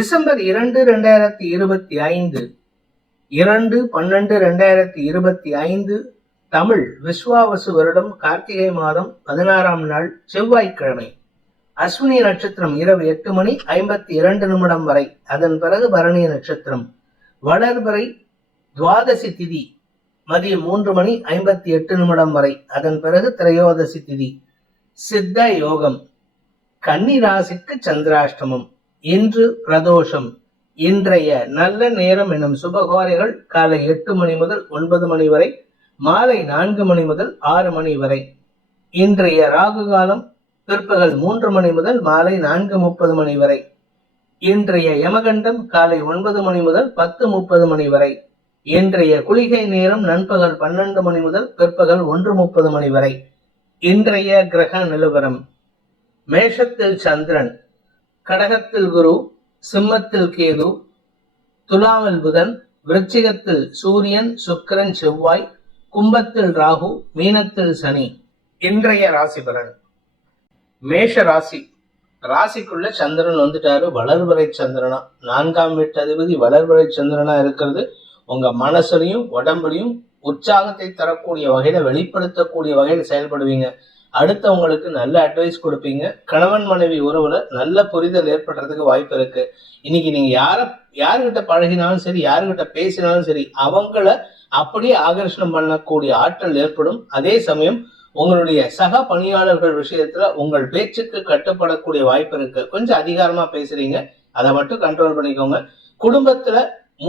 December 2, 2025 2/12/2025 Tamil Vishvavasu வருடம் கார்த்திகை மாதம் 16ஆம் நாள் செவ்வாய்க்கிழமை. அஸ்வினி நட்சத்திரம் இரவு 8:52 வரை, அதன் பிறகு பரணி நட்சத்திரம். வளர்பிறை துவாதசி திதி மதியம் 3:58 வரை, அதன் பிறகு திரையோதசி திதி. சித்த யோகம். கன்னி ராசிக்கு சந்திராஷ்டமம். இன்று பிரதோஷம். இன்றைய நல்ல நேரம் எனும் சுபகோரைகள் காலை 8 மணி முதல் 9 மணி வரை, மாலை 4 மணி முதல் 6 மணி வரை. இன்றைய ராகு காலம் பிற்பகல் 3 மணி முதல் மாலை 4:30 மணி வரை. இன்றைய யமகண்டம் காலை 9 மணி முதல் 10:30 மணி வரை. இன்றைய குளிகை நேரம் நண்பகல் 12 மணி முதல் பிற்பகல் 1:30 மணி வரை. இன்றைய கிரக நிலவரம்: மேஷத்தில் சந்திரன், கடகத்தில் குரு, சிம்மத்தில் கேது, துலாமில் புதன், விருச்சிகத்தில் சூரியன், சுக்கிரன், செவ்வாய், கும்பத்தில் ராகு, மீனத்தில் சனி. இன்றைய ராசி பலன். மேஷ ராசி. ராசிக்குள்ள சந்திரன் வந்துட்டாரு. வளர்வரை சந்திரனா, 4ஆம் வீட்டு அதிபதி வளர்வரை சந்திரனா இருக்கிறது. உங்க மனசுலையும் உடம்புலையும் உற்சாகத்தை தரக்கூடிய வகையில, வெளிப்படுத்தக்கூடிய வகையில செயல்படுவீங்க. அடுத்தவங்களுக்கு நல்ல அட்வைஸ் கொடுப்பீங்க. கணவன் மனைவி உறவுல நல்ல புரிதல் ஏற்படுறதுக்கு வாய்ப்பு இருக்கு. இன்னைக்கு நீங்க யாருகிட்ட பழகினாலும் சரி, யாருகிட்ட பேசினாலும் சரி, அவங்கள அப்படியே ஆகர்ஷணம் பண்ணக்கூடிய ஆற்றல் ஏற்படும். அதே சமயம் உங்களுடைய சக பணியாளர்கள் விஷயத்துல உங்கள் பேச்சுக்கு கட்டுப்படக்கூடிய வாய்ப்பு இருக்கு. கொஞ்சம் அதிகாரமா பேசுறீங்க, அதை மட்டும் கண்ட்ரோல் பண்ணிக்கோங்க. குடும்பத்துல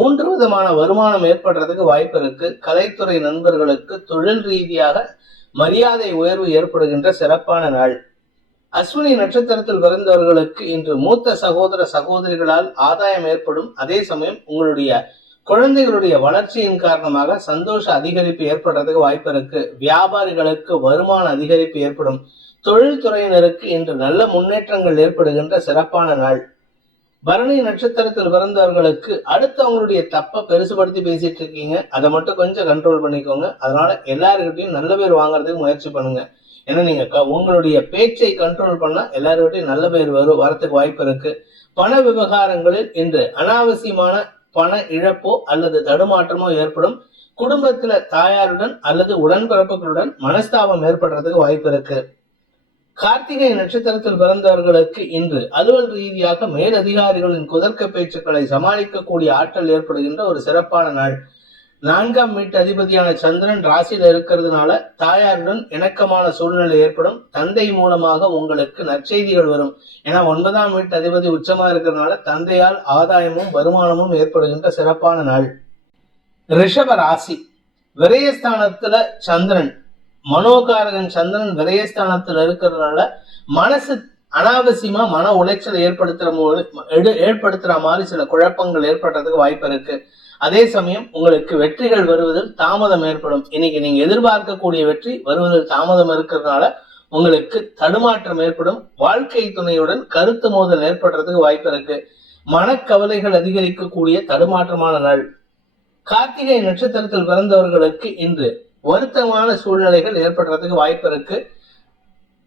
3 விதமான வருமானம் ஏற்படுறதுக்கு வாய்ப்பு இருக்கு. கலைத்துறை நண்பர்களுக்கு தொழில் ரீதியாக மரியாதை உயர்வு ஏற்படுகின்ற சிறப்பான நாள். அஸ்வினி நட்சத்திரத்தில் பிறந்தவர்களுக்கு இன்று மூத்த சகோதர சகோதரிகளால் ஆதாயம் ஏற்படும். அதே சமயம் உங்களுடைய குழந்தைகளுடைய வளர்ச்சியின் காரணமாக சந்தோஷ அதிகரிப்பு ஏற்படுறதுக்கு வாய்ப்பு இருக்கு. வியாபாரிகளுக்கு வருமான அதிகரிப்பு ஏற்படும். தொழில்துறையினருக்கு இன்று நல்ல முன்னேற்றங்கள் ஏற்படுகின்ற சிறப்பான நாள். பரணி நட்சத்திரத்தில் பிறந்தவர்களுக்கு அடுத்தவங்களுடைய தப்ப பெருசுபடுத்தி பேசிட்டு இருக்கீங்க, அதை மட்டும் கொஞ்சம் கண்ட்ரோல் பண்ணிக்கோங்க. அதனால எல்லாருக்கிட்டையும் நல்ல பேர் வாங்குறதுக்கு முயற்சி பண்ணுங்க. ஏன்னா நீங்க உங்களுடைய பேச்சை கண்ட்ரோல் பண்ணா எல்லாருக்கிட்டையும் நல்ல பேர் வரத்துக்கு வாய்ப்பு இருக்கு. பண விவகாரங்களில் இன்று அனாவசியமான பண இழப்போ அல்லது தடுமாற்றமோ ஏற்படும். குடும்பத்துல தாயாருடன் அல்லது உடன்பிறப்புகளுடன் மனஸ்தாபம் ஏற்படுறதுக்கு வாய்ப்பு இருக்கு. கார்த்திகை நட்சத்திரத்தில் பிறந்தவர்களுக்கு இன்று அலுவல் ரீதியாக மேலதிகாரிகளின் குதர்க்க பேச்சுக்களை சமாளிக்கக்கூடிய ஆற்றல் ஏற்படுகின்ற ஒரு சிறப்பான நாள். 4ஆம் வீட்டு அதிபதியான சந்திரன் ராசியில இருக்கிறதுனால தாயாருடன் இணக்கமான சூழ்நிலை ஏற்படும். தந்தை மூலமாக உங்களுக்கு நற்செய்திகள் வரும். ஏன்னா 9ஆம் வீட்டு அதிபதி உச்சமா இருக்கிறதுனால தந்தையால் ஆதாயமும் வருமானமும் ஏற்படுகின்ற சிறப்பான நாள். ரிஷப ராசி. விரயஸ்தானத்துல சந்திரன், மனோகாரகன் சந்திரன் விரயஸ்தானத்துல இருக்கிறதுனால மனசு அனாவசியமா மன உளைச்சலை ஏற்படுத்துற மாதிரி சில குழப்பங்கள் ஏற்படுறதுக்கு வாய்ப்பு இருக்கு. அதே சமயம் உங்களுக்கு வெற்றிகள் வருவதில் தாமதம் ஏற்படும். இன்னைக்கு நீங்க எதிர்பார்க்கக்கூடிய வெற்றி வருவதில் தாமதம் இருக்கிறதுனால உங்களுக்கு தடுமாற்றம் ஏற்படும். வாழ்க்கை துணையுடன் கருத்து மோதல் ஏற்படுறதுக்கு வாய்ப்பு இருக்கு. மனக்கவலைகள் அதிகரிக்கக்கூடிய தடுமாற்றமான நாள். கார்த்திகை நட்சத்திரத்தில் பிறந்தவர்களுக்கு இன்று வருத்தமான சூழ்நிலைகள் ஏற்படுறதுக்கு வாய்ப்பு இருக்கு.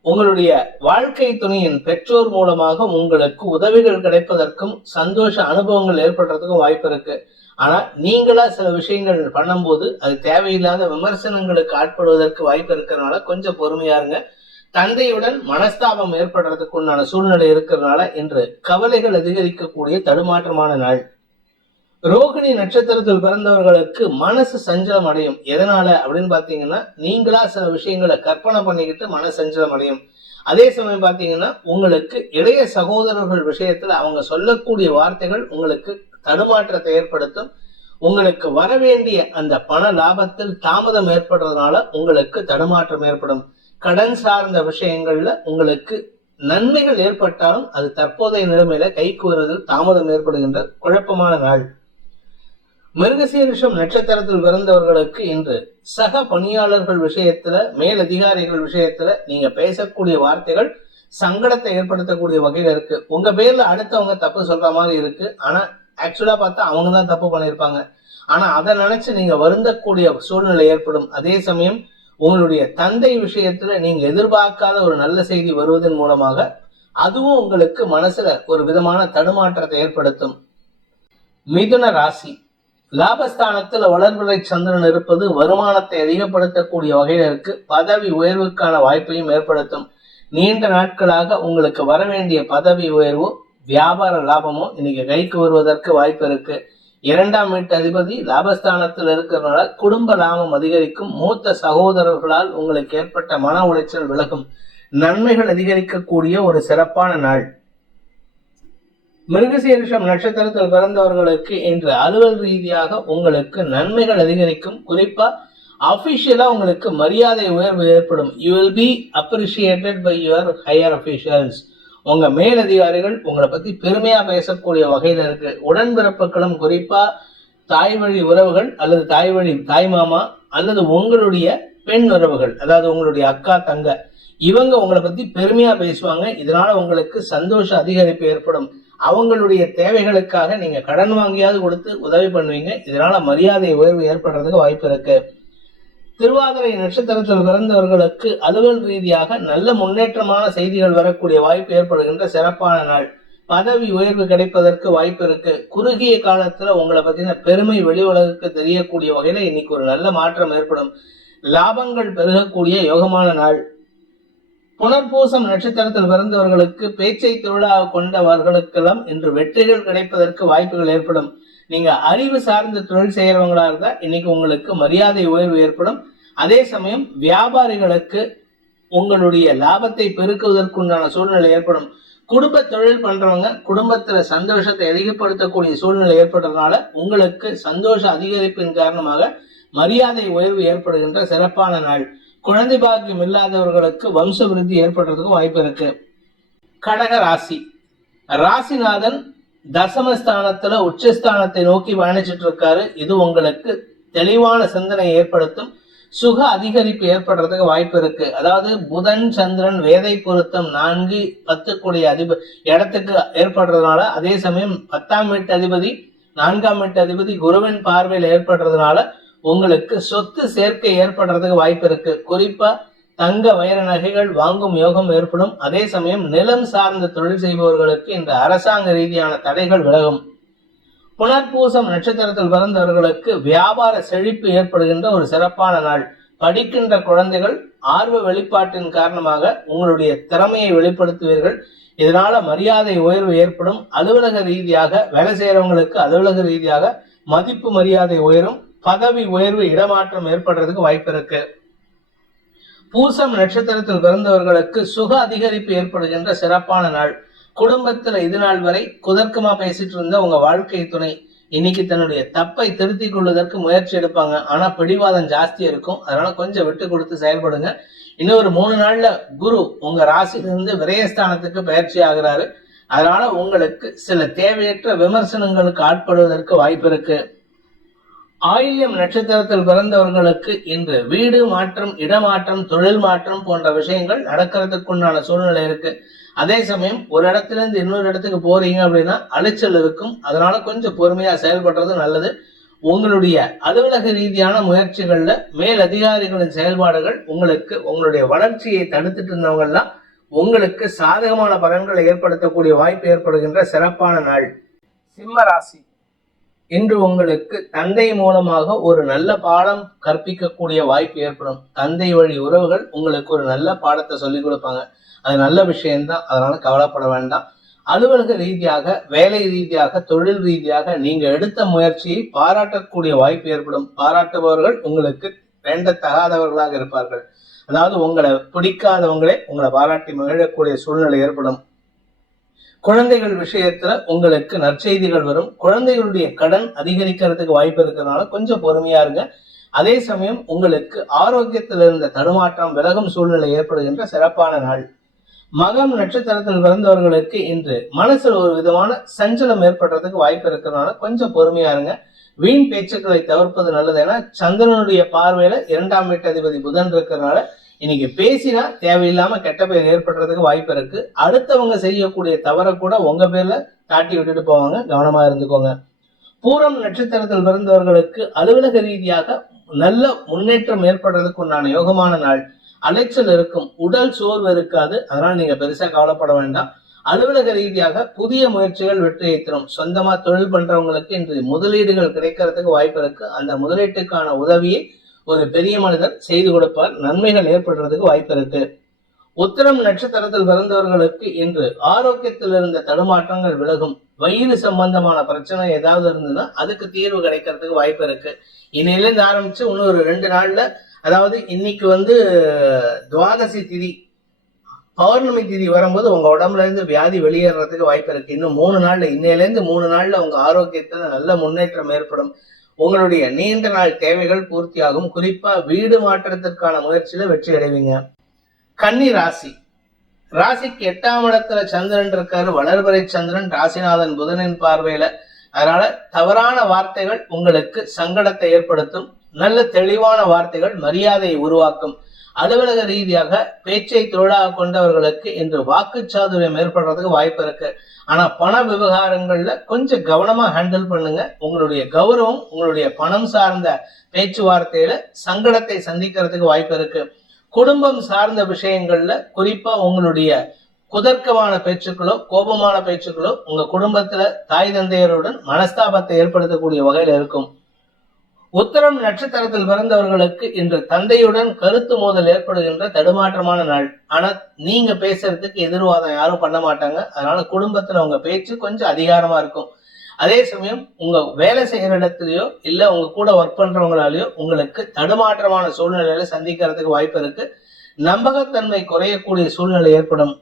உங்களுடைய வாழ்க்கை துணையின் பெற்றோர் மூலமாக உங்களுக்கு உதவிகள் கிடைப்பதற்கும் சந்தோஷ அனுபவங்கள் ஏற்படுறதுக்கும் வாய்ப்பு இருக்கு. ஆனா நீங்களா சில விஷயங்கள் பண்ணும்போது அது தேவையில்லாத விமர்சனங்களுக்கு ஆட்படுவதற்கு வாய்ப்பு இருக்கிறதுனால கொஞ்சம் பொறுமையா இருங்க. தந்தையுடன் மனஸ்தாபம் ஏற்படுறதுக்கு உண்டான சூழ்நிலை இருக்கிறதுனால இன்று கவலைகள் அதிகரிக்கக்கூடிய தடுமாற்றமான நாள். ரோகிணி நட்சத்திரத்தில் பிறந்தவர்களுக்கு மனசு சஞ்சலம் அடையும். எதனால அப்படின்னு பாத்தீங்கன்னா, நீங்களா சில விஷயங்களை கற்பனை பண்ணிக்கிட்டு மன சஞ்சலம் அடையும். அதே சமயம் பாத்தீங்கன்னா உங்களுக்கு இளைய சகோதரர்கள் விஷயத்துல அவங்க சொல்லக்கூடிய வார்த்தைகள் உங்களுக்கு தடுமாற்றத்தை ஏற்படுத்தும். உங்களுக்கு வரவேண்டிய அந்த பண லாபத்தில் தாமதம் ஏற்படுறதுனால உங்களுக்கு தடுமாற்றம் ஏற்படும். கடன் சார்ந்த விஷயங்கள்ல உங்களுக்கு நன்மைகள் ஏற்பட்டாலும் அது தற்போதைய நிலைமையில கைக்கு வருவதில் தாமதம் ஏற்படுகின்ற குழப்பமான நாள். மிருகசீரிஷம் நட்சத்திரத்தில் பிறந்தவர்களுக்கு இன்று சக பணியாளர்கள் விஷயத்துல, மேலதிகாரிகள் விஷயத்துல நீங்க பேசக்கூடிய வார்த்தைகள் சங்கடத்தை ஏற்படுத்தக்கூடிய வகையில இருக்கு. உங்க பேர்ல அடுத்தவங்க தப்பு சொல்ற மாதிரி இருக்கு. ஆனா ஆக்சுவலா பார்த்தா அவங்க தான் தப்பு பண்ணிருப்பாங்க. ஆனா அதை நினைச்சு நீங்க வருந்தக்கூடிய சூழ்நிலை ஏற்படும். அதே சமயம் உங்களுடைய தந்தை விஷயத்துல நீங்க எதிர்பார்க்காத ஒரு நல்ல செய்தி வருவதன் மூலமாக அதுவும் உங்களுக்கு மனசுல ஒரு விதமான தடுமாற்றத்தை ஏற்படுத்தும். மிதுன ராசி, லாபஸ்தானத்துல வளர்பிறை சந்திரன் இருப்பது வருமானத்தை அதிகப்படுத்தக்கூடிய வகையில இருக்கு. பதவி உயர்வுக்கான வாய்ப்பையும் ஏற்படுத்தும். நீண்ட நாட்களாக உங்களுக்கு வர வேண்டிய பதவி உயர்வோ வியாபார லாபமோ இன்னைக்கு கைக்கு வருவதற்கு வாய்ப்பு இருக்கு. 2ஆம் வீட்டு அதிபதி லாபஸ்தானத்தில் இருக்கிறதுனால குடும்ப லாபம் அதிகரிக்கும். மூத்த சகோதரர்களால் உங்களுக்கு ஏற்பட்ட மன உளைச்சல் விலகும். நன்மைகள் அதிகரிக்கக்கூடிய ஒரு சிறப்பான நாள். மிருகசீரிஷம் நட்சத்திரத்தில் பிறந்தவர்களுக்கு இன்று அலுவல் ரீதியாக உங்களுக்கு நன்மைகள் அதிகரிக்கும். குறிப்பா அபிஷியலா உங்களுக்கு மரியாதை உயர்வு ஏற்படும். You will be appreciated by your higher officials. உங்க மேலதிகாரிகள் உங்களை பத்தி பெருமையா பேசக்கூடிய வகையில இருக்கு. உடன்பிறப்புகளும் குறிப்பா தாய் வழி உறவுகள் அல்லது தாய் மாமா அல்லது உங்களுடைய பெண் உறவுகள், அதாவது உங்களுடைய அக்கா தங்க, இவங்க உங்களை பத்தி பெருமையா பேசுவாங்க. இதனால உங்களுக்கு சந்தோஷ அதிகரிப்பு ஏற்படும். அவங்களுடைய தேவைகளுக்காக நீங்க கடன் வாங்கியாவது கொடுத்து உதவி பண்ணுவீங்க. இதனால மரியாதை உயர்வு ஏற்படுறதுக்கு வாய்ப்பு இருக்கு. திருவாதிரை நட்சத்திரத்தில் பிறந்தவர்களுக்கு அலுவல் ரீதியாக நல்ல முன்னேற்றமான செய்திகள் வரக்கூடிய வாய்ப்பு ஏற்படுகின்ற சிறப்பான நாள். பதவி உயர்வு கிடைப்பதற்கு வாய்ப்பு இருக்கு. குறுகிய காலத்துல உங்களை பத்தின பெருமை வெளி உலகுக்கு தெரியக்கூடிய வகையில இன்னைக்கு ஒரு நல்ல மாற்றம் ஏற்படும். லாபங்கள் பெருகக்கூடிய யோகமான நாள். புனர்பூசம் நட்சத்திரத்தில் பிறந்தவர்களுக்கு பேச்சை தொழிலாக கொண்டவர்களுக்கெல்லாம் இன்று வெற்றிகள் கிடைப்பதற்கு வாய்ப்புகள் ஏற்படும். நீங்க அறிவு சார்ந்த தொழில் செய்யறவங்களா இருந்தா இன்னைக்கு உங்களுக்கு மரியாதை உயர்வு ஏற்படும். அதே சமயம் வியாபாரிகளுக்கு உங்களுடைய லாபத்தை பெருக்குவதற்குண்டான சூழ்நிலை ஏற்படும். குடும்ப தொழில் பண்றவங்க குடும்பத்துல சந்தோஷத்தை அதிகப்படுத்தக்கூடிய சூழ்நிலை ஏற்படுறதுனால உங்களுக்கு சந்தோஷ அதிகரிப்பின் காரணமாக மரியாதை உயர்வு ஏற்படுகின்ற சிறப்பான நாள். குழந்தை பாக்கியம் இல்லாதவர்களுக்கு வம்ச விருத்தி ஏற்படுறதுக்கும் வாய்ப்பு இருக்கு. கடக ராசி, ராசிநாதன் தசமஸ்தானத்துல உச்சஸ்தானத்தை நோக்கி பயணிச்சுட்டு இருக்காரு. இது உங்களுக்கு தெளிவான சிந்தனை ஏற்படுத்தும். சுக அதிகரிப்பு ஏற்படுறதுக்கு வாய்ப்பு இருக்கு. அதாவது புதன் சந்திரன் வேதை பொருத்தம் 4, 10 இடத்துக்கு ஏற்படுறதுனால, அதே சமயம் 10ஆம் வீட்டு அதிபதி 4ஆம் வீட்டு அதிபதி குருவின் பார்வையில் ஏற்படுறதுனால உங்களுக்கு சொத்து சேர்க்கை ஏற்படுறதுக்கு வாய்ப்பு இருக்கு. குறிப்பா தங்க வைர நகைகள் வாங்கும் யோகம் ஏற்படும். அதே சமயம் நிலம் சார்ந்த தொழில் செய்பவர்களுக்கு இந்த அரசாங்க ரீதியான தடைகள் விலகும். புனர்பூசம் நட்சத்திரத்தில் பிறந்தவர்களுக்கு வியாபார செழிப்பு ஏற்படுகின்ற ஒரு சிறப்பான நாள். படிக்கின்ற குழந்தைகள் ஆர்வ வெளிப்பாட்டின் காரணமாக உங்களுடைய திறமையை வெளிப்படுத்துவீர்கள். இதனால மரியாதை உயர்வு ஏற்படும். அலுவலக ரீதியாக வேலை செய்யறவங்களுக்கு அலுவலக ரீதியாக மதிப்பு மரியாதை உயரும். பதவி உயர்வு இடமாற்றம் ஏற்படுறதுக்கு வாய்ப்பு இருக்கு. பூசம் நட்சத்திரத்தில் பிறந்தவர்களுக்கு சுக அதிகரிப்பு ஏற்படுகின்ற சிறப்பான நாள். குடும்பத்துல இது நாள் வரை குதர்க்கமா பேசிட்டு இருந்த உங்க வாழ்க்கை துணை இன்னைக்கு தன்னுடைய தப்பை திருத்திக் கொள்வதற்கு முயற்சி எடுப்பாங்க. ஆனா பிடிவாதம் ஜாஸ்தி இருக்கும். அதனால கொஞ்சம் விட்டு கொடுத்து செயல்படுங்க. இன்னும் ஒரு 3 நாள்ல குரு உங்க ராசியிலிருந்து விரயஸ்தானத்துக்கு பயிற்சி ஆகிறாரு. அதனால உங்களுக்கு சில தேவையற்ற விமர்சனங்களுக்கு ஆட்படுவதற்கு வாய்ப்பு இருக்கு. ஆயில்யம் நட்சத்திரத்தில் பிறந்தவர்களுக்கு இன்று வீடு மாற்றம், இடமாற்றம், தொழில் மாற்றம் போன்ற விஷயங்கள் நடக்கிறதுக்குண்டான சூழ்நிலை இருக்கு. அதே சமயம் ஒரு இடத்துல இருந்து இன்னொரு இடத்துக்கு போறீங்க அப்படின்னா அலைச்சல் இருக்கும். அதனால கொஞ்சம் பொறுமையா செயல்படுறது நல்லது. உங்களுடைய அலுவலக ரீதியான முயற்சிகள்ல மேல் அதிகாரிகளின் செயல்பாடுகள் உங்களுக்கு உங்களுடைய வளர்ச்சியை தடுத்துட்டு இருந்தவங்க எல்லாம் உங்களுக்கு சாதகமான பலன்களை ஏற்படுத்தக்கூடிய வாய்ப்பு ஏற்படுகின்ற சிறப்பான நாள். சிம்ம ராசி, இன்று உங்களுக்கு தந்தை மூலமாக ஒரு நல்ல பாடம் கற்பிக்கக்கூடிய வாய்ப்பு ஏற்படும். தந்தை வழி உறவுகள் உங்களுக்கு ஒரு நல்ல பாடத்தை சொல்லிக் கொடுப்பாங்க. அது நல்ல விஷயம்தான். அதனால கவலைப்பட வேண்டாம். அலுவலக ரீதியாக, வேலை ரீதியாக, தொழில் ரீதியாக நீங்க எடுத்த முயற்சியை பாராட்டக்கூடிய வாய்ப்பு ஏற்படும். பாராட்டுபவர்கள் உங்களுக்கு வேண்டத்தகாதவர்களாக இருப்பார்கள். அதாவது உங்களை பிடிக்காதவங்களே உங்களை பாராட்டி மகிழக்கூடிய சூழ்நிலை ஏற்படும். குழந்தைகள் விஷயத்துல உங்களுக்கு நற்செய்திகள் வரும். குழந்தைகளுடைய கடன் அதிகரிக்கிறதுக்கு வாய்ப்பு இருக்கிறதுனால கொஞ்சம் பொறுமையா இருங்க. அதே சமயம் உங்களுக்கு ஆரோக்கியத்தில் இருந்த தடுமாற்றம் விலகும் சூழ்நிலை ஏற்படுகின்ற சிறப்பான நாள். மகம் நட்சத்திரத்தில் பிறந்தவர்களுக்கு இன்று மனசுல ஒரு விதமான சஞ்சலம் ஏற்படுறதுக்கு வாய்ப்பு இருக்கிறதுனால கொஞ்சம் பொறுமையா இருங்க. வீண் பேச்சுக்களை தவிர்ப்பது நல்லது. ஏன்னா சந்திரனுடைய பார்வையில 2ஆம் வீட்டு அதிபதி புதன் இருக்கிறதுனால இன்னைக்கு பேசினா தேவையில்லாம கெட்ட பெயர் ஏற்படுறதுக்கு வாய்ப்பு இருக்கு. அடுத்தவங்க செய்யக்கூடிய தவறை கூட உங்க பேர்ல காட்டி விட்டுட்டு போவாங்க. கவனமா இருந்துக்கோங்க. பூரம் நட்சத்திரத்தில் பிறந்தவர்களுக்கு அலுவலக ரீதியாக நல்ல முன்னேற்றம் ஏற்படுறதுக்கு உண்டான யோகமான நாள். அலைச்சல் இருக்கும். உடல் சோர்வு இருக்காது. அதனால நீங்க பெருசா கவலைப்பட வேண்டாம். அலுவலக ரீதியாக புதிய முயற்சிகள் வெற்றியை தரும். சொந்தமா தொழில் பண்றவங்களுக்கு இன்று முதலீடுகள் கிடைக்கிறதுக்கு வாய்ப்பு இருக்கு. அந்த முதலீட்டுக்கான உதவியை ஒரு பெரிய மனிதர் செய்து கொடுப்பார். நன்மைகள் ஏற்படுறதுக்கு வாய்ப்பு இருக்கு. உத்திரம் நட்சத்திரத்தில் பிறந்தவர்களுக்கு இன்று ஆரோக்கியத்தில் இருந்த தடுமாற்றங்கள் விலகும். வயிறு சம்பந்தமான பிரச்சனை ஏதாவது இருந்ததுன்னா அதுக்கு தீர்வு கிடைக்கிறதுக்கு வாய்ப்பு இருக்கு. இன்னையிலேருந்து ஆரம்பிச்சு இன்னொரு 2 நாள்ல, அதாவது இன்னைக்கு துவாதசி திதி, பௌர்ணமி திதி வரும்போது உங்க உடம்புல இருந்து வியாதி வெளியேறதுக்கு வாய்ப்பு இருக்கு. இன்னும் 3 நாள்ல, இன்னையிலேருந்து 3 நாள்ல உங்க ஆரோக்கியத்துல நல்ல முன்னேற்றம் ஏற்படும். உங்களுடைய நீண்ட நாள் தேவைகள் பூர்த்தியாகும். குறிப்பா வீடு மாற்றத்திற்கான முயற்சியில வெற்றி அடைவீங்க. கன்னி ராசி. ராசிக்கு 8ஆம் இடத்துல சந்திரன் இருக்காரு. வளர்பிறை சந்திரன், ராசிநாதன் புதனின் பார்வையில. அதனால தவறான வார்த்தைகள் உங்களுக்கு சங்கடத்தை ஏற்படுத்தும். நல்ல தெளிவான வார்த்தைகள் மரியாதையை உருவாக்கும். அலுவலக ரீதியாக பேச்சை தொழிலாக கொண்டவர்களுக்கு இன்று வாக்குச்சாதுரியம் ஏற்படுறதுக்கு வாய்ப்பு இருக்கு. ஆனா பண விவகாரங்கள்ல கொஞ்சம் கவனமா ஹேண்டில் பண்ணுங்க. உங்களுடைய கௌரவம் உங்களுடைய பணம் சார்ந்த பேச்சுவார்த்தையில சங்கடத்தை சந்திக்கிறதுக்கு வாய்ப்பு இருக்கு. குடும்பம் சார்ந்த விஷயங்கள்ல குறிப்பா உங்களுடைய குதர்க்கமான பேச்சுக்களோ கோபமான பேச்சுக்களோ உங்க குடும்பத்துல தாய் தந்தையருடன் மனஸ்தாபத்தை ஏற்படுத்தக்கூடிய வகையில இருக்கும். உத்திரம் நட்சத்திரத்தில் பிறந்தவர்களுக்கு இன்று தந்தையுடன் கருத்து மோதல் ஏற்படுகின்ற தடுமாற்றமான நாள். ஆனா நீங்க பேசுறதுக்கு எதிர்வாதம் யாரும் பண்ண மாட்டாங்க. அதனால குடும்பத்துல உங்க பேச்சு கொஞ்சம் அதிகாரமா இருக்கும். அதே சமயம் உங்க வேலை செய்யற இடத்துலயோ இல்ல உங்க கூட ஒர்க் பண்றவங்களாலயோ உங்களுக்கு தடுமாற்றமான சூழ்நிலையில சந்திக்கிறதுக்கு வாய்ப்பு இருக்கு. நம்பகத்தன்மை குறையக்கூடிய சூழ்நிலை ஏற்படும்.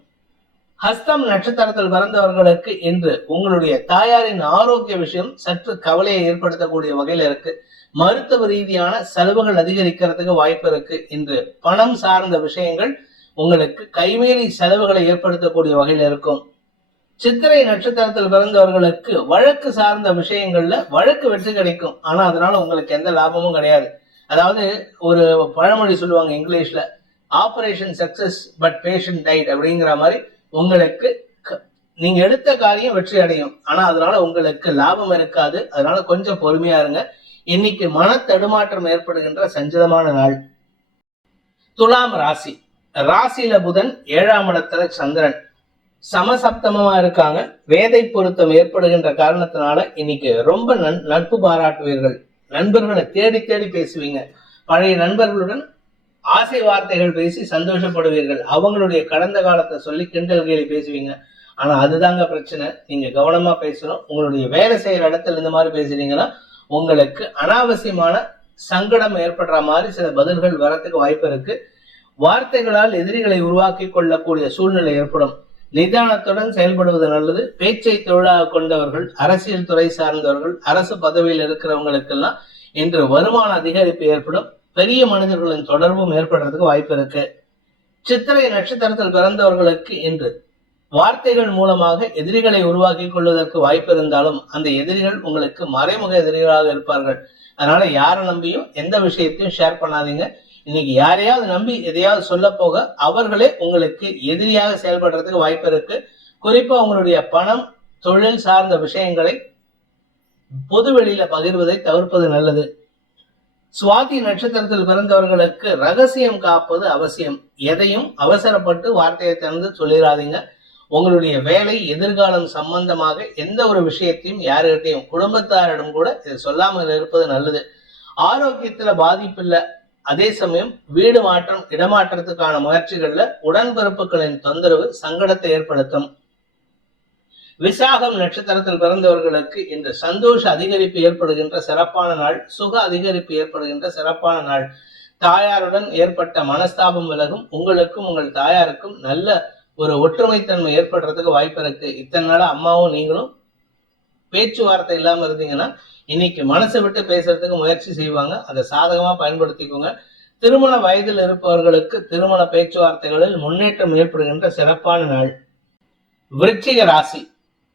ஹஸ்தம் நட்சத்திரத்தில் பிறந்தவர்களுக்கு இன்று உங்களுடைய தாயாரின் ஆரோக்கிய விஷயம் சற்று கவலையை ஏற்படுத்தக்கூடிய வகையில இருக்கு. மருத்துவ ரீதியான செலவுகள் அதிகரிக்கிறதுக்கு வாய்ப்பு இருக்கு. இன்று பணம் சார்ந்த விஷயங்கள் உங்களுக்கு கைமீறி செலவுகளை ஏற்படுத்தக்கூடிய வகையில இருக்கும். சித்திரை நட்சத்திரத்தில் பிறந்தவர்களுக்கு வழக்கு சார்ந்த விஷயங்கள்ல வழக்கு வெற்றி கிடைக்கும். ஆனா அதனால உங்களுக்கு எந்த லாபமும் கிடையாது. அதாவது ஒரு பழமொழி சொல்லுவாங்க இங்கிலீஷ்ல, operation success but patient died அப்படிங்கிற மாதிரி உங்களுக்கு நீங்க எடுத்த காரியம் வெற்றி அடையும். ஆனா அதனால உங்களுக்கு லாபம் இருக்காது. அதனால கொஞ்சம் பொறுமையா இருங்க. இன்னைக்கு மன தடுமாற்றம் ஏற்படுகின்ற சஞ்சலமான நாள். துலாம் ராசி. ராசியில புதன், 7ஆம் இடத்துல சந்திரன், சமசப்தமா இருக்காங்க. வேதை பொருத்தம் ஏற்படுகின்ற காரணத்தினால இன்னைக்கு ரொம்ப நட்பு பாராட்டுவீர்கள். நண்பர்களை தேடி தேடி பேசுவீங்க. பழைய நண்பர்களுடன் ஆசை வார்த்தைகள் பேசி சந்தோஷப்படுவீர்கள். அவங்களுடைய கடந்த காலத்தை சொல்லி கிண்டல் கேலி பேசுவீங்க. ஆனா அதுதாங்க பிரச்சனை. நீங்க கவனமா பேசணும். உங்களுடைய வேலை செய்யற இடத்துல இந்த மாதிரி பேசுறீங்கன்னா உங்களுக்கு அனாவசியமான சங்கடம் ஏற்படுற மாதிரி சில பதில்கள் வரத்துக்கு வாய்ப்பு இருக்கு. வார்த்தைகளால் எதிரிகளை உருவாக்கி கொள்ளக்கூடிய சூழ்நிலை ஏற்படும். நிதானத்துடன் செயல்படுவது நல்லது. பேச்சை தொழிலாக கொண்டவர்கள், அரசியல் துறை சார்ந்தவர்கள், அரசு பதவியில் இருக்கிறவங்களுக்கெல்லாம் இன்று வருமான அதிகரிப்பு ஏற்படும். பெரிய மனிதர்களின் தொடர்பும் ஏற்படுறதுக்கு வாய்ப்பு இருக்கு. சித்திரை நட்சத்திரத்தில் பிறந்தவர்களுக்கு இன்று வார்த்தைகள் மூலமாக எதிரிகளை உருவாக்கி கொள்வதற்கு வாய்ப்பு இருந்தாலும் அந்த எதிரிகள் உங்களுக்கு மறைமுக எதிரிகளாக இருப்பார்கள். அதனால யாரை நம்பியும் எந்த விஷயத்தையும் ஷேர் பண்ணாதீங்க. இன்னைக்கு யாரையாவது நம்பி எதையாவது சொல்ல போக அவர்களே உங்களுக்கு எதிரியாக செயல்படுறதுக்கு வாய்ப்பு இருக்கு. குறிப்பா உங்களுடைய பணம், தொழில் சார்ந்த விஷயங்களை பொது வெளியில பகிர்வதை தவிர்ப்பது நல்லது. சுவாதி நட்சத்திரத்தில் பிறந்தவர்களுக்கு ரகசியம் காப்பது அவசியம். எதையும் அவசரப்பட்டு வார்த்தையை திறந்து சொல்லிடாதீங்க. உங்களுடைய வேலை, எதிர்காலம் சம்பந்தமாக எந்த ஒரு விஷயத்தையும் யாருகிட்டையும், குடும்பத்தாரிடம் கூட இதை சொல்லாமல் இருப்பது நல்லது. ஆரோக்கியத்துல பாதிப்பு இல்லை. அதே சமயம் வீடு மாற்றம், இடமாற்றத்துக்கான முயற்சிகள்ல உடன்பிறப்புகளின் தொந்தரவு சங்கடத்தை ஏற்படுத்தும். விசாகம் நட்சத்திரத்தில் பிறந்தவர்களுக்கு இன்று சந்தோஷ அதிகரிப்பு ஏற்படுகின்ற சிறப்பான நாள். சுக அதிகரிப்பு ஏற்படுகின்ற சிறப்பான நாள். தாயாருடன் ஏற்பட்ட மனஸ்தாபம் விலகும். உங்களுக்கும் உங்கள் தாயாருக்கும் நல்ல ஒரு ஒற்றுமைத்தன்மை ஏற்படுறதுக்கு வாய்ப்பு இருக்கு. இத்தனை நாளா அம்மாவும் நீங்களும் பேச்சுவார்த்தை இல்லாம இருந்தீங்கன்னா இன்னைக்கு மனசை விட்டு பேசுறதுக்கு முயற்சி செய்வாங்க. அதை சாதகமா பயன்படுத்திக்கோங்க. திருமண வயதில் இருப்பவர்களுக்கு திருமண பேச்சுவார்த்தைகளில் முன்னேற்றம் ஏற்படுகின்ற சிறப்பான நாள். விருச்சிக ராசி.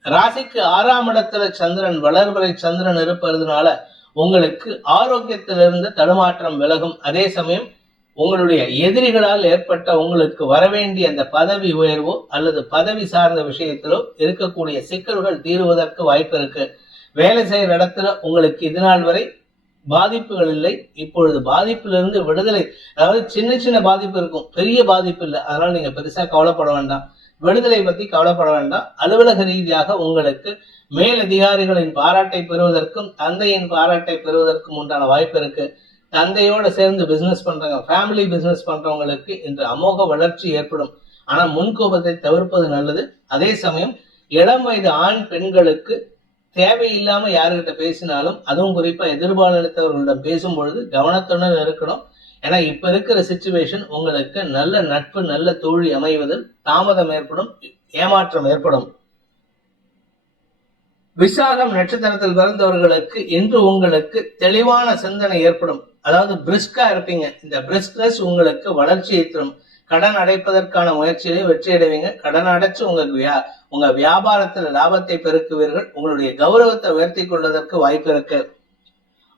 ராசிக்கு 6ஆம் இடத்துல சந்திரன், வளர்பிறை சந்திரன் இருப்பதுனால உங்களுக்கு ஆரோக்கியத்திலிருந்து தடுமாற்றம் விலகும். அதே சமயம் உங்களுடைய எதிரிகளால் ஏற்பட்ட உங்களுக்கு வரவேண்டிய அந்த பதவி உயர்வோ அல்லது பதவி சார்ந்த விஷயத்திலோ இருக்கக்கூடிய சிக்கல்கள் தீருவதற்கு வாய்ப்பு இருக்கு. வேலை செய்யற இடத்துல உங்களுக்கு இது நாள் வரை பாதிப்புகள் இல்லை. இப்பொழுது பாதிப்பிலிருந்து விடுதலை, அதாவது சின்ன சின்ன பாதிப்பு இருக்கும், பெரிய பாதிப்பு இல்லை. அதனால நீங்க பெருசா கவலைப்பட வேண்டாம். விடுதலை பத்தி கவலைப்பட வேண்டாம். அலுவலக ரீதியாக உங்களுக்கு மேலதிகாரிகளின் பாராட்டை பெறுவதற்கும் தந்தையின் பாராட்டை பெறுவதற்கும் உண்டான வாய்ப்பு இருக்கு. தந்தையோட சேர்ந்து பிசினஸ் பண்றவங்க, ஃபேமிலி பிசினஸ் பண்றவங்களுக்கு இன்று அமோக வளர்ச்சி ஏற்படும். ஆனா முன்கோபத்தை தவிர்ப்பது நல்லது. அதே சமயம் இளம் வயது ஆண் பெண்களுக்கு தேவையில்லாம யாருகிட்ட பேசினாலும், அதுவும் குறிப்பா எதிர்பாலித்தவர்களிடம் பேசும் பொழுது கவனத்துடன் இருக்கணும். ஏன்னா இப்ப இருக்கிற சிச்சுவேஷன் உங்களுக்கு நல்ல நட்பு, நல்ல தோழி அமைவதில் தாமதம் ஏற்படும், ஏமாற்றம் ஏற்படும். விசாகம் நட்சத்திரத்தில் பிறந்தவர்களுக்கு இன்று உங்களுக்கு தெளிவான சிந்தனை ஏற்படும். அதாவது பிரிஸ்கா இருப்பீங்க. இந்த பிரிஸ்க்னஸ் உங்களுக்கு வளர்ச்சியை தரும். கடன் அடைப்பதற்கான முயற்சியிலே வெற்றி அடைவீங்க. கடன் அடைச்சு உங்க வியாபாரத்துல லாபத்தை பெருக்குவீர்கள். உங்களுடைய கௌரவத்தை உயர்த்தி கொள்வதற்கு வாய்ப்பு இருக்கு.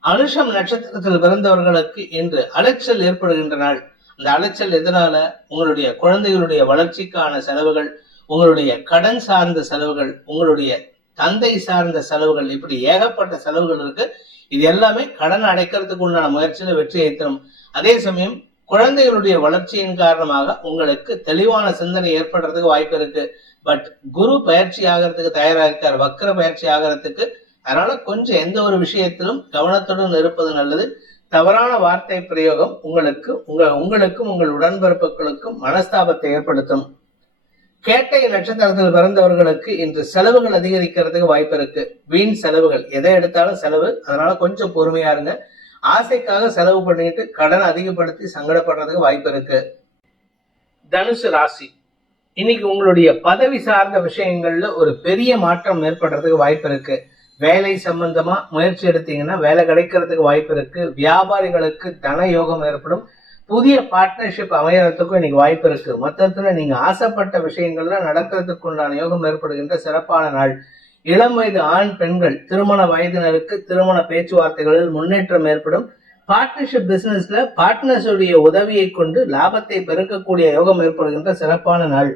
அனுஷம் நட்சத்திரத்தில் பிறந்தவர்களுக்கு இன்று அலைச்சல் ஏற்படுகின்ற நாள். அந்த அலைச்சல் எதனால? உங்களுடைய குழந்தைகளுடைய வளர்ச்சிக்கான செலவுகள், உங்களுடைய கடன் சார்ந்த செலவுகள், உங்களுடைய தந்தை சார்ந்த செலவுகள், இப்படி ஏகப்பட்ட செலவுகள் இருக்கு. இது எல்லாமே கடன் அடைக்கிறதுக்கு உண்டான முயற்சியில வெற்றியை தரும். அதே சமயம் குழந்தைகளுடைய வளர்ச்சியின் காரணமாக உங்களுக்கு தெளிவான சிந்தனை ஏற்படுறதுக்கு வாய்ப்பு இருக்கு. பட் குரு பயிற்சி ஆகிறதுக்கு தயாரா இருக்கார், வக்ர பயிற்சி ஆகிறதுக்கு. அதனால கொஞ்சம் எந்த ஒரு விஷயத்திலும் கவனத்துடன் இருப்பது நல்லது. தவறான வார்த்தை பிரயோகம் உங்களுக்கும் உங்கள் உடன்பிறப்புகளுக்கும் மனஸ்தாபத்தை ஏற்படுத்தும். கேட்டை நட்சத்திரத்தில் பிறந்தவர்களுக்கு இன்று செலவுகள் அதிகரிக்கிறதுக்கு வாய்ப்பு இருக்கு. வீண் செலவுகள், எதை எடுத்தாலும் செலவு. அதனால கொஞ்சம் பொறுமையா இருங்க. ஆசைக்காக செலவு பண்ணிட்டு கடன் அதிகப்படுத்தி சங்கடப்படுறதுக்கு வாய்ப்பு இருக்கு. தனுசு ராசி, இன்னைக்கு உங்களுடைய பதவி சார்ந்த விஷயங்கள்ல ஒரு பெரிய மாற்றம் ஏற்படுறதுக்கு வாய்ப்பு இருக்கு. வேலை சம்பந்தமா முயற்சி எடுத்தீங்கன்னா வேலை கிடைக்கிறதுக்கு வாய்ப்பு இருக்கு. வியாபாரிகளுக்கு தன யோகம் ஏற்படும். புதிய பார்ட்னர்ஷிப் அமையறதுக்கும் இன்னைக்கு வாய்ப்பு இருக்கு. மொத்தத்துல நீங்க ஆசைப்பட்ட விஷயங்கள்ல நடக்கிறதுக்கு உண்டான யோகம் ஏற்படுகின்ற சிறப்பான நாள். இளம் வயது ஆண் பெண்கள், திருமண வயதினருக்கு திருமண பேச்சுவார்த்தைகளில் முன்னேற்றம் ஏற்படும். பார்ட்னர்ஷிப் பிசினஸ்ல பார்ட்னர்ஸுடைய உதவியை கொண்டு லாபத்தை பெருக்கக்கூடிய யோகம் ஏற்படுகின்ற சிறப்பான நாள்.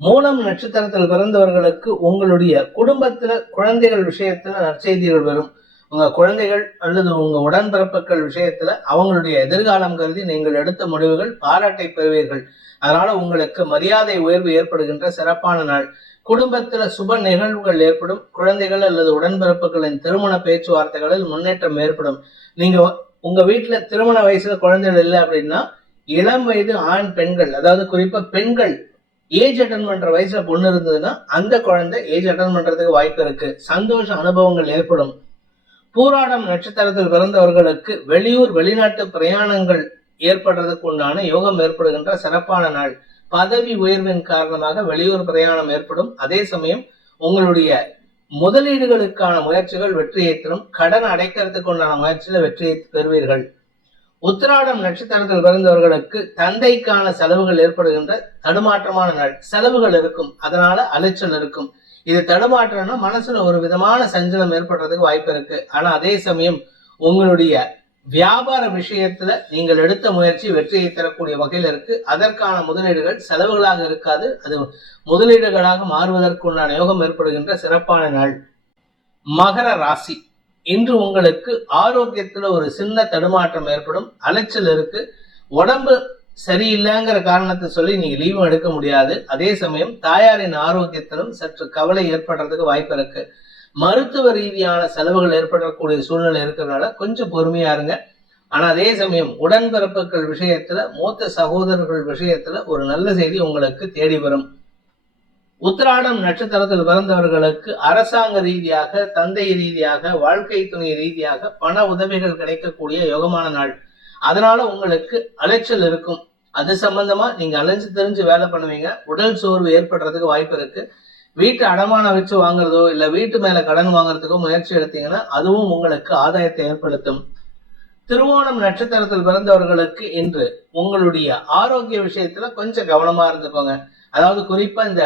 மூலம் நட்சத்திரத்தில் பிறந்தவர்களுக்கு உங்களுடைய குடும்பத்துல குழந்தைகள் விஷயத்துல நற்செய்திகள் வரும். உங்க குழந்தைகள் அல்லது உங்க உடன்பிறப்புகள் விஷயத்துல அவங்களுடைய எதிர்காலம் கருதி நீங்கள் எடுத்த முடிவுகள் பாராட்டை பெறுவீர்கள். அதனால உங்களுக்கு மரியாதை உயர்வு ஏற்படுகின்ற சிறப்பான நாள். குடும்பத்துல சுப நிகழ்வுகள் ஏற்படும். குழந்தைகள் அல்லது உடன்பிறப்புகளின் திருமண பேச்சுவார்த்தைகளில் முன்னேற்றம் ஏற்படும். நீங்க உங்க வீட்டுல திருமண வயசுல குழந்தைகள் இல்லை அப்படின்னா, இளம் வயது ஆண் பெண்கள், அதாவது குறிப்பா பெண்கள் ஏஜ் அட்டன் பண்ற வயசுல பொண்ணு இருந்ததுன்னா அந்த குழந்தை ஏஜ் அட்டன் பண்றதுக்கு வாய்ப்பு இருக்கு. சந்தோஷ அனுபவங்கள் ஏற்படும். பூராடம் நட்சத்திரத்தில் பிறந்தவர்களுக்கு வெளியூர் வெளிநாட்டு பிரயாணங்கள் ஏற்படுறதுக்கு உண்டான யோகம் ஏற்படுகின்ற சிறப்பான நாள். பதவி உயர்வின் காரணமாக வெளியூர் பிரயாணம் ஏற்படும். அதே சமயம் உங்களுடைய முதலீடுகளுக்கான முயற்சிகள் வெற்றியை தரும். கடன் அடைக்கிறதுக்கு உண்டான முயற்சியில வெற்றியை பெறுவீர்கள். உத்திராடம் நட்சத்திரத்தில் பிறந்தவர்களுக்கு தந்தைக்கான செலவுகள் ஏற்படுகின்ற தடுமாற்றமான நாள். செலவுகள் இருக்கும், அதனால அலைச்சல் இருக்கும். இது தடுமாற்றம்னா மனசுல ஒரு விதமான சஞ்சலம் ஏற்படுறதுக்கு வாய்ப்பு இருக்கு. ஆனா அதே சமயம் உங்களுடைய வியாபார விஷயத்துல நீங்கள் எடுத்த முயற்சி வெற்றியை தரக்கூடிய வகையில் இருக்கு. அதற்கான முதலீடுகள் செலவுகளாக இருக்காது, அது முதலீடுகளாக மாறுவதற்குண்டான யோகம் ஏற்படுகின்ற சிறப்பான நாள். மகர ராசி, இன்று உங்களுக்கு ஆரோக்கியத்துல ஒரு சின்ன தடுமாற்றம் ஏற்படும். அலைச்சல் இருக்கு. உடம்பு சரியில்லைங்கிற காரணத்தை சொல்லி நீங்க லீவும் எடுக்க முடியாது. அதே சமயம் தாயாரின் ஆரோக்கியத்திலும் சற்று கவலை ஏற்படுறதுக்கு வாய்ப்பு இருக்கு. மருத்துவ ரீதியான செலவுகள் ஏற்படக்கூடிய சூழ்நிலை இருக்கிறதுனால கொஞ்சம் பொறுமையா இருங்க. ஆனா அதே சமயம் உடன்பிறப்புகள் விஷயத்துல, மூத்த சகோதரர்கள் விஷயத்துல ஒரு நல்ல செய்தி உங்களுக்கு தேடி வரும். உத்திராடம் நட்சத்திரத்தில் பிறந்தவர்களுக்கு அரசாங்க ரீதியாக, தந்தை ரீதியாக, வாழ்க்கை துணை ரீதியாக பண உதவிகள் கிடைக்கக்கூடிய யோகமான நாள். அதனால உங்களுக்கு அலைச்சல் இருக்கும். அது சம்பந்தமா நீங்க அலைஞ்சு தெரிஞ்சு வேலை பண்ணுவீங்க. உடல் சோர்வு ஏற்படுறதுக்கு வாய்ப்பு இருக்கு. வீட்டு அடமானம் வச்சு வாங்குறதோ இல்ல வீட்டு மேல கடன் வாங்குறதுக்கோ முயற்சி எடுத்தீங்கன்னா அதுவும் உங்களுக்கு ஆதாயத்தை ஏற்படுத்தும். திருவோணம் நட்சத்திரத்தில் பிறந்தவர்களுக்கு இன்று உங்களுடைய ஆரோக்கிய விஷயத்துல கொஞ்சம் கவனமா இருந்துக்கோங்க. அதாவது குறிப்பா இந்த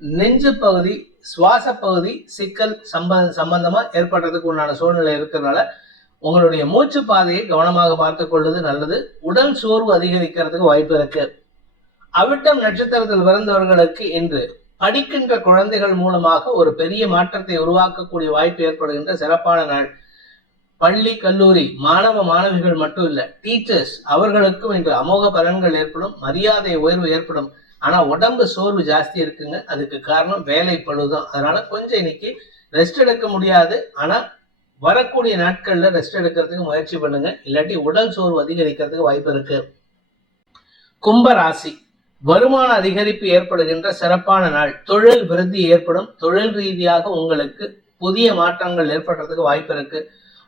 நெஞ்சு பகுதி, சுவாச பகுதி சிக்கல் சம்பந்தமா ஏற்படுறதுக்கு உண்டான சூழ்நிலை இருக்கிறதுனால உங்களுடைய மூச்சு பாதையை கவனமாக பார்த்துக் கொள்வது நல்லது. உடல் சோர்வு அதிகரிக்கிறதுக்கு வாய்ப்பு இருக்கு. அவிட்டம் நட்சத்திரத்தில் பிறந்தவர்களுக்கு இன்று படிக்கின்ற குழந்தைகள் மூலமாக ஒரு பெரிய மாற்றத்தை உருவாக்கக்கூடிய வாய்ப்பு ஏற்படுகின்ற சிறப்பான நாள். பள்ளி கல்லூரி மாணவ மாணவிகள் மட்டும் இல்ல, டீச்சர்ஸ் அவர்களுக்கும் இன்று அமோக பலன்கள் ஏற்படும். மரியாதை உயர்வு ஏற்படும். ஆனா உடம்பு சோர்வு ஜாஸ்தி இருக்குங்க. அதுக்கு காரணம் வேலை பழுதான். அதனால கொஞ்சம் இன்னைக்கு ரெஸ்ட் எடுக்க முடியாது. ஆனா வரக்கூடிய நாட்கள்ல ரெஸ்ட் எடுக்கிறதுக்கு முயற்சி பண்ணுங்க. இல்லாட்டி உடல் சோர்வு அதிகரிக்கிறதுக்கு வாய்ப்பு இருக்கு. கும்ப ராசி, வருமான அதிகரிப்பு ஏற்படுகின்ற சிறப்பான நாள். தொழில் விருத்தி ஏற்படும். தொழில் ரீதியாக உங்களுக்கு புதிய மாற்றங்கள் ஏற்படுறதுக்கு வாய்ப்பு இருக்கு.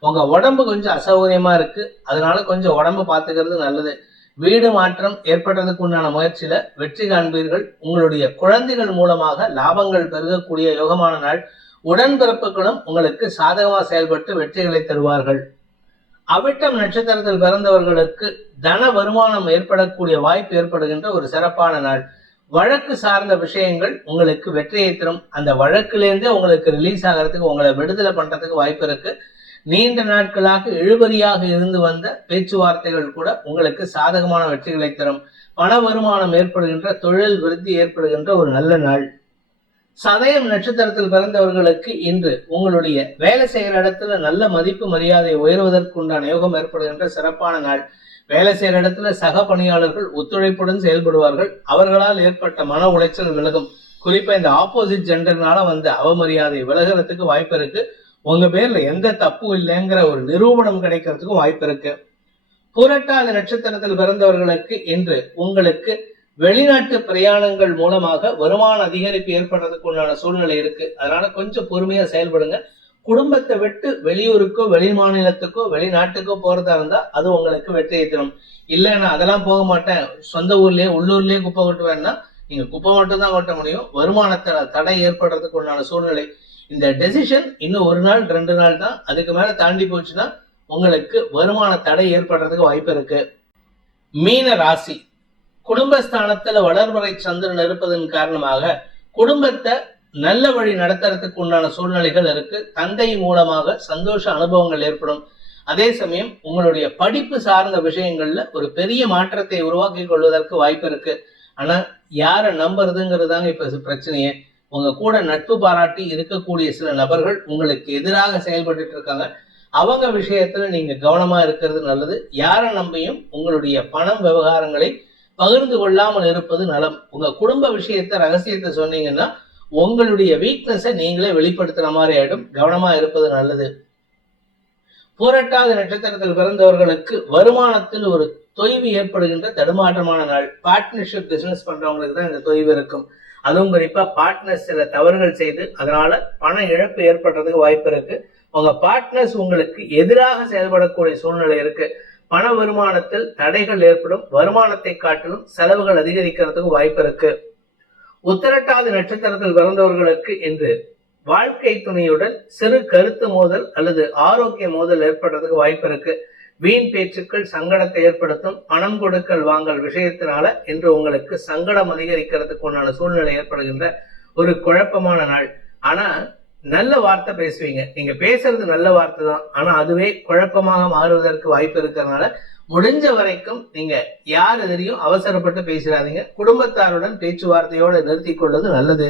உங்க உடம்பு கொஞ்சம் அசௌகரியமா இருக்கு. அதனால கொஞ்சம் உடம்பு பார்த்துக்கிறது நல்லது. வீடு மாற்றம் ஏற்படுறதுக்கு உண்டான முயற்சியில வெற்றி காண்பீர்கள். உங்களுடைய குழந்தைகள் மூலமாக லாபங்கள் பெருகக்கூடிய யோகமான நாள். உடன்பிறப்புகளும் உங்களுக்கு சாதகமா செயல்பட்டு வெற்றிகளை தருவார்கள். அவிட்டம் நட்சத்திரத்தில் பிறந்தவர்களுக்கு தன வருமானம் ஏற்படக்கூடிய வாய்ப்பு ஏற்படுகின்ற ஒரு சிறப்பான நாள். வழக்கு சார்ந்த விஷயங்கள் உங்களுக்கு வெற்றியை தரும். அந்த வழக்கிலேருந்தே உங்களுக்கு ரிலீஸ் ஆகிறதுக்கு, உங்களை விடுதலை பண்றதுக்கு வாய்ப்பு இருக்கு. நீண்ட நாட்களாக இழுபறியாக இருந்து வந்த பேச்சுவார்த்தைகள் கூட உங்களுக்கு சாதகமான வெற்றிகளை தரும். பண வருமானம் ஏற்படுகின்ற, தொழில் விருத்தி ஏற்படுகின்ற ஒரு நல்ல நாள். சதயம் நட்சத்திரத்தில் பிறந்தவர்களுக்கு இன்று உங்களுடைய வேலை செய்கிற இடத்துல நல்ல மதிப்பு மரியாதை உயர்வதற்கு உண்டான யோகம் ஏற்படுகின்ற சிறப்பான நாள். வேலை செய்கிற இடத்துல சக பணியாளர்கள் ஒத்துழைப்புடன் செயல்படுவார்கள். அவர்களால் ஏற்பட்ட மன உளைச்சல் விலகும். குறிப்பா இந்த ஆப்போசிட் ஜெண்டர்னால வந்த அவமரியாதை விலகிறதுக்கு வாய்ப்பு இருக்கு. உங்க பேர்ல எந்த தப்பும் இல்லைங்கிற ஒரு நிரூபணம் கிடைக்கிறதுக்கும் வாய்ப்பு இருக்கு. புரட்டாதி நட்சத்திரத்தில் பிறந்தவர்களுக்கு இன்று உங்களுக்கு வெளிநாட்டு பிரயாணங்கள் மூலமாக வருமான அதிகரிப்பு ஏற்படுறதுக்கு உண்டான சூழ்நிலை இருக்கு. அதனால கொஞ்சம் பொறுமையா செயல்படுங்க. குடும்பத்தை விட்டு வெளியூருக்கோ, வெளி மாநிலத்துக்கோ, வெளிநாட்டுக்கோ போறதா இருந்தா அது உங்களுக்கு வெற்றியை தரும். இல்லைன்னா அதெல்லாம் போக மாட்டேன், சொந்த ஊர்லயே உள்ளூர்லயே குப்பை கொட்டுவேன்னா நீங்க குப்பை மட்டும் தான் கொட்ட முடியும். வருமானத்துல தடை ஏற்படுறதுக்கு உண்டான சூழ்நிலை. இந்த டெசிஷன் இன்னும் 1 நாள் 2 நாள் தான். அதுக்கு மேல தாண்டி போச்சுன்னா உங்களுக்கு வருமான தடை ஏற்படுறதுக்கு வாய்ப்பு இருக்கு. மீன ராசி, குடும்பஸ்தானத்துல வளர்வரை சந்திரன் இருப்பதன் காரணமாக குடும்பத்தை நல்ல வழி நடத்துறதுக்கு உண்டான சூழ்நிலைகள் இருக்கு. தந்தை மூலமாக சந்தோஷ அனுபவங்கள் ஏற்படும். அதே சமயம் உங்களுடைய படிப்பு சார்ந்த விஷயங்கள்ல ஒரு பெரிய மாற்றத்தை உருவாக்கி கொள்வதற்கு வாய்ப்பு இருக்கு. ஆனா யாரை நம்புறதுங்கிறதாங்க இப்ப பிரச்சனையே. உங்க கூட நட்பு பாராட்டி இருக்கக்கூடிய சில நபர்கள் உங்களுக்கு எதிராக செயல்பட்டு இருக்காங்க. அவங்க விஷயத்துல நீங்க கவனமா இருக்கிறது நல்லது. யாரை நம்பியும் உங்களுடைய பணம் விவகாரங்களை பகிர்ந்து கொள்ளாமல் இருப்பது நலம். உங்க குடும்ப விஷயத்த ரகசியத்தை சொன்னீங்கன்னா உங்களுடைய வீக்னஸை நீங்களே வெளிப்படுத்துற மாதிரி ஆயிடும். கவனமா இருப்பது நல்லது. புரட்டாதி நட்சத்திரத்தில் பிறந்தவர்களுக்கு வருமானத்தில் ஒரு தொய்வு ஏற்படுகின்ற தடுமாற்றமான நாள். பார்ட்னர்ஷிப் பிசினஸ் பண்றவங்களுக்கு தான் இந்த தொய்வு இருக்கும். அதுவும் குறிப்பா பார்ட்னர்ஸ் சில தவறுகள் செய்து அதனால பண இழப்பு ஏற்படுறதுக்கு வாய்ப்பு இருக்கு. உங்க பார்ட்னர்ஸ் உங்களுக்கு எதிராக செயல்படக்கூடிய சூழ்நிலை இருக்கு. பண வருமானத்தில் தடைகள் ஏற்படும். வருமானத்தை காட்டிலும் செலவுகள் அதிகரிக்கிறதுக்கு வாய்ப்பு இருக்கு. உத்திரட்டாதி நட்சத்திரத்தில் பிறந்தவர்களுக்கு இன்று வாழ்க்கை துணையுடன் சிறு கருத்து மோதல் அல்லது ஆரோக்கிய மோதல் ஏற்படுறதுக்கு வாய்ப்பு இருக்கு. வீண் பேச்சுக்கள் சங்கடத்தை ஏற்படுத்தும். பணம் கொடுக்கல் வாங்கல் விஷயத்தினால இன்று உங்களுக்கு சங்கடம் அதிகரிக்கிறதுக்கு உண்டான சூழ்நிலை ஏற்படுகின்ற ஒரு குழப்பமான நாள். ஆனா நல்ல வார்த்தை பேசுவீங்க. நீங்க பேசுறது நல்ல வார்த்தை தான். ஆனா அதுவே குழப்பமாக மாறுவதற்கு வாய்ப்பு இருக்கிறதுனால முடிஞ்ச வரைக்கும் நீங்க யார் எதிரையும் அவசரப்பட்டு பேசிடாதீங்க. குடும்பத்தாருடன் பேச்சுவார்த்தையோடு நிறுத்தி கொள்வது நல்லது.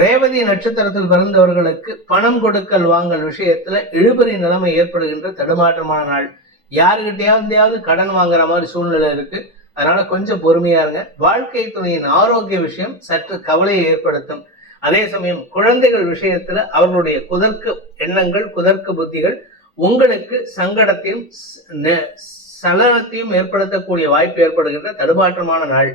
ரேவதி நட்சத்திரத்தில் பிறந்தவர்களுக்கு பணம் கொடுக்கல் வாங்கல் விஷயத்துல இழுபறி நிலைமை ஏற்படுகின்ற தடுமாற்றமான நாள். யாருகிட்டையாவது கடன் வாங்குற மாதிரி சூழ்நிலை இருக்கு. அதனால கொஞ்சம் பொறுமையா இருங்க. வாழ்க்கை துணையின் ஆரோக்கிய விஷயம் சற்று கவலையை ஏற்படுத்தும். அதே சமயம் குழந்தைகள் விஷயத்துல அவர்களுடைய குதர்க்க எண்ணங்கள், குதர்க்க புத்திகள் உங்களுக்கு சங்கடத்தையும் சலனத்தையும் ஏற்படுத்தக்கூடிய வாய்ப்பு ஏற்படுகின்ற தடுமாற்றமான நாள்.